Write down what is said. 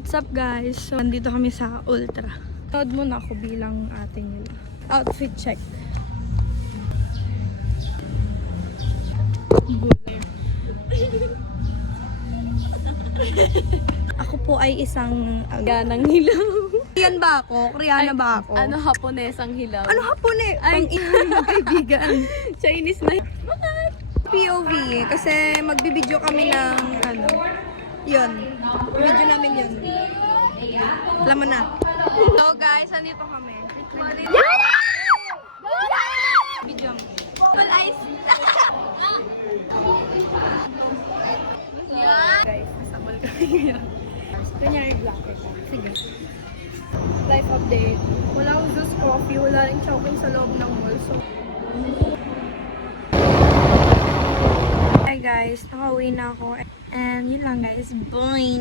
What's up guys? So, nandito kami sa Ultra. Nood muna ako bilang ate nila. Outfit check. Ako po ay isang Ganang hilaw. Korean ba ako? Koreana ba ako? Ano, Haponesang hilaw. Ano hapon eh? Pang mga kaibigan. Chinese na. POV kasi magbibideo kami ng ano. Yun. Video namin yun. Alam mo na. So guys, andito kami. Video mo. Full eyes. Guys, nasabol kami ngayon. Kanyari blanket. Sige. Life update. Wala akong juice coffee, wala rin choking sa loob ng mall. So, hi guys, nakauwi na ako. And yun lang guys. Boing!